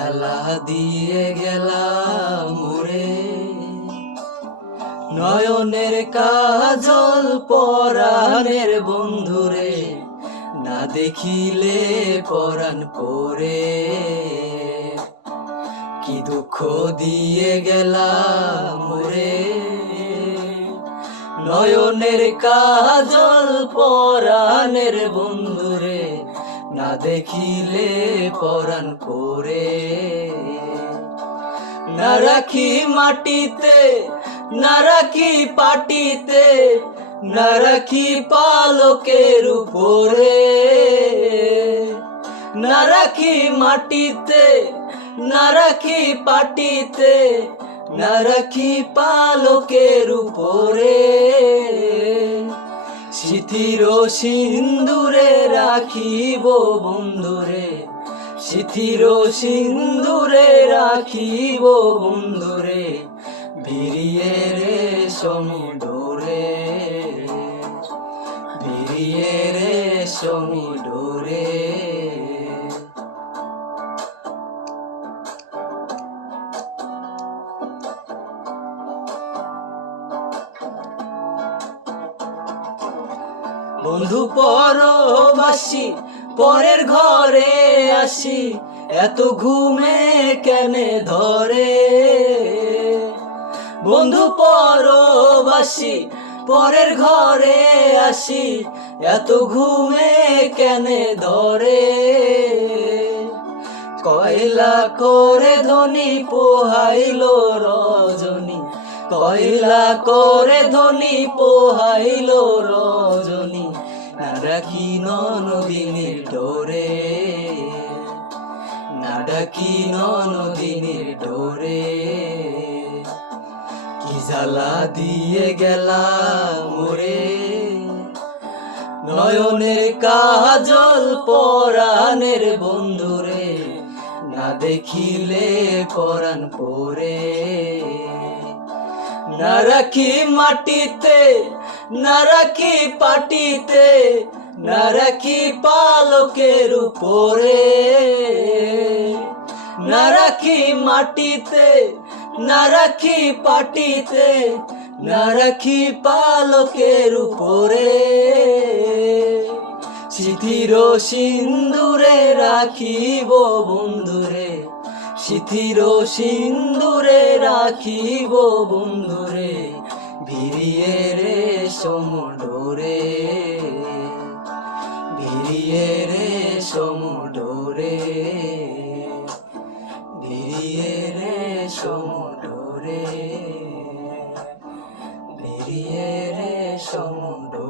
জ্বালা দিয়ে গেলাম মোরে, নয়নের কাজল পরাণের বন্ধুরে, না দেখিলে পরাণ পরে। কি দুঃখ দিয়ে গেলাম মোরে, নয়নের কাজল পরাণের বন্ধুরে, না দেখিলে পরাণ পরে। না রাখি মাটিতে, না রাখি পাটিতে, না রাখি পালকের উপরে। না রাখি মাটিতে, না রাখি পাটিতে, না রাখি পালকের উপরে। সিথির সিন্দুরে রাখিব বন্ধুরে, সিথির সিন্দুরে রাখিব বন্ধুরে, ভিড়িয়ে রেশম ডোরে, ভিড়িয়ে রেশম ডোরে। বন্ধু পরবাসী পরের ঘরে আসি, এত ঘুমে কেনে ধরে। বন্ধু পরবাসী পরের ঘরে আসি, এত ঘুমে কেনে ধরে। কয়লা করে ধনী পোহাইল রজনী, কয়লা করে ধনী পোহাইল রজনী, না ডাকি ননদিনীর ডোরে, না ডাকি ননদিনীর ডোরে। কি জ্বালা দিয়ে গেলাম মোরে, নয়নের কাজল পরাণের বন্ধুরে, না দেখিলে পরাণ পরে। না রাখি মাটিতে, না রাখি পাটিতে, না রাখি পালকের উপরে। না রাখি মাটিতে, না রাখি পাটিতে, না রাখি পালকের উপরে। সিথির সিন্দুরে রাখিব বন্ধুরে, সিথির সিন্দুরে রাখিব বন্ধুরে, ভিড়িয়ে রেশম ডোরে, ভিড়িয়ে রেশম ডোরে, ভিড়িয়ে রেশম ডোরে, ভিড়িয়ে রেশম ডোরে।